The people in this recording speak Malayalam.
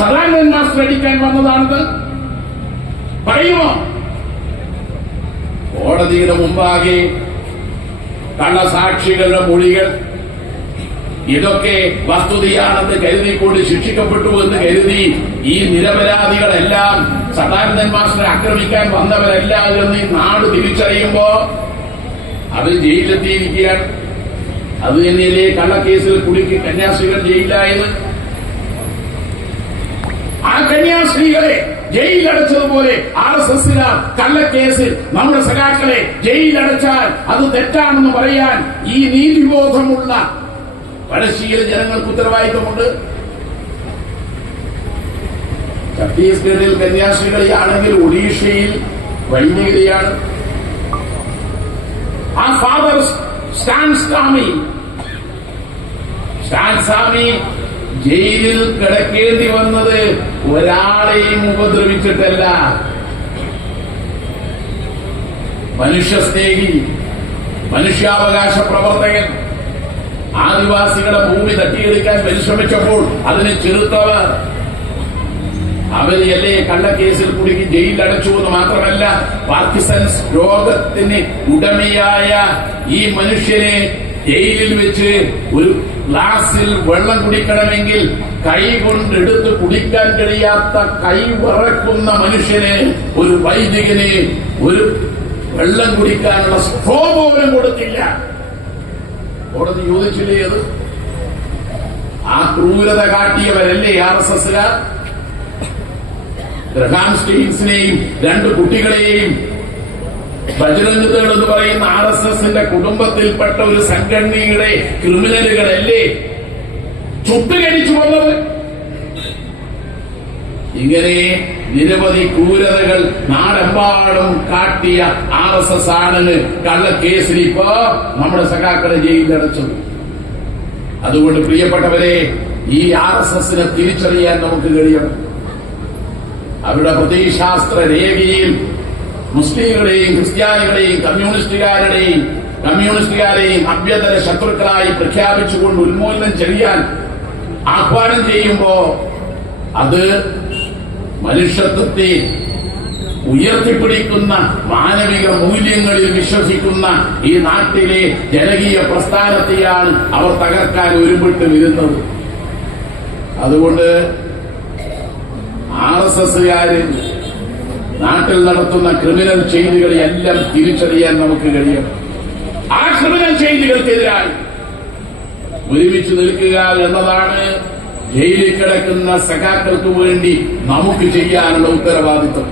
സദാനന്ദൻ മാസ്റ്റർ അടിക്കാൻ വന്നതാണെന്ന് പറയുമോ? കോടതിയുടെ മുമ്പാകെ കള്ളസാക്ഷികളുടെ മൊഴികൾ ഇതൊക്കെ വസ്തുതയാണെന്ന് കരുതിക്കൊണ്ട് ശിക്ഷിക്കപ്പെട്ടു എന്ന് കരുതി ഈ നിരപരാധികളെല്ലാം സദാനന്ദൻ മാസ്റ്ററെ ആക്രമിക്കാൻ വന്നവരെല്ലാവരും ഈ നാട് തിരിച്ചറിയുമ്പോ അവർ ജയിലെത്തിയിരിക്കുകയാണ് അത് തന്നെയല്ലേ കള്ളക്കേസിൽ കുടുക്കി കന്യാസ്ത്രീകൾ ജയിലായത് കന്യാസ്ത്രീകളെ ജയിലടച്ചതുപോലെ ആർ എസ് എസിന് കള്ളക്കേസിൽ നമ്മുടെ സഖാക്കളെ ജയിലടച്ചാൽ അത് തെറ്റാണെന്ന് പറയാൻ ഈ നീതിബോധമുള്ള പഴശ്ശിയിലെ ജനങ്ങൾക്ക് ഉത്തരവാദിത്വമുണ്ട്. ഛത്തീസ്ഗഡിൽ കന്യാസ്ത്രീകളിയാണെങ്കിൽ ഒഡീഷയിൽ വൈദികതയാണ് ആ ഫാദർ സ്റ്റാൻ സ്വാമി സ്റ്റാൻ സ്വാമി ജയിലിൽ കിടക്കേണ്ടി വന്നത് ഒരാളെയും ഉപദ്രവിച്ചിട്ടല്ല. മനുഷ്യസ്നേഹി മനുഷ്യാവകാശ പ്രവർത്തകൻ ആദിവാസികളുടെ ഭൂമി തട്ടിയെടുക്കാൻ പരിശ്രമിച്ചപ്പോൾ അതിനെ ചെറുത്തവർ. അവരെയല്ലേ കള്ളക്കേസിൽ കുടുക്കി ജയിലടച്ചു എന്ന് മാത്രമല്ല പാർക്കിസൺസ് രോഗത്തിന് ഉടമയായ ഈ മനുഷ്യനെ ജയിലിൽ വെച്ച് ഒരു ഗ്ലാസിൽ വെള്ളം കുടിക്കണമെങ്കിൽ കൈ കൊണ്ടെടുത്ത് കുടിക്കാൻ കഴിയാത്ത കൈ വിറക്കുന്ന മനുഷ്യനെ ഒരു വൈദികനെ ഒരു വെള്ളം കുടിക്കാനുള്ള സ്ട്രോ പോലും കൊടുത്തില്ല. കോടതി ചോദിച്ചില്ലേ അത്? ആ ക്രൂരത കാട്ടിയവരല്ലേ ആർ എസ് എസുകാർ ഗ്രഹാം സ്റ്റീൻസിനെയും രണ്ട് കുട്ടികളെയും ബജരംഗതകൾ എന്ന് പറയുന്ന ആർ എസ് എസിന്റെ കുടുംബത്തിൽപ്പെട്ട ഒരു സംഘടനയുടെ ക്രിമിനലുകളല്ലേ? ചുട്ടുകടിച്ചു വന്നത് ഇങ്ങനെ നിരവധി ക്രൂരതകൾ നാടെമ്പാടും കാട്ടിയ ആർ എസ് എസ് ആണ് കള്ളക്കേസിൽ ഇപ്പോ നമ്മുടെ സഖാക്കളെ ജയിലിലടച്ചത് അതുകൊണ്ട് പ്രിയപ്പെട്ടവരെ ഈ ആർ എസ് എസിനെ തിരിച്ചറിയാൻ നമുക്ക് കഴിയണം. അവരുടെ പ്രത്യയശാസ്ത്ര രേഖയിൽ മുസ്ലിങ്ങളെയും ക്രിസ്ത്യാനികളെയും കമ്മ്യൂണിസ്റ്റുകാരുടെയും കമ്മ്യൂണിസ്റ്റുകാരെയും അഭ്യന്തര ശത്രുക്കളായി പ്രഖ്യാപിച്ചുകൊണ്ട് ഉന്മൂലനം ചെയ്യാൻ ആഹ്വാനം ചെയ്യുമ്പോ അത് മനുഷ്യത്വത്തെ ഉയർത്തിപ്പിടിക്കുന്ന മാനവിക മൂല്യങ്ങളിൽ വിശ്വസിക്കുന്ന ഈ നാട്ടിലെ ജനകീയ പ്രസ്ഥാനത്തെയാണ് അവർ തകർക്കാൻ ഒരുമിട്ട് വരുന്നത് അതുകൊണ്ട് ആർ എസ് എസുകാര് നാട്ടിൽ നടത്തുന്ന ക്രിമിനൽ ചെയ്തികളെല്ലാം തിരിച്ചറിയാൻ നമുക്ക് കഴിയും. ആ ക്രിമിനൽ ചെയ്തികൾക്കെതിരായി ഒരുമിച്ച് നിൽക്കുക എന്നതാണ് ജയിലിൽ കിടക്കുന്ന സഖാക്കൾക്ക് വേണ്ടി നമുക്ക് ചെയ്യാനുള്ള ഉത്തരവാദിത്വം.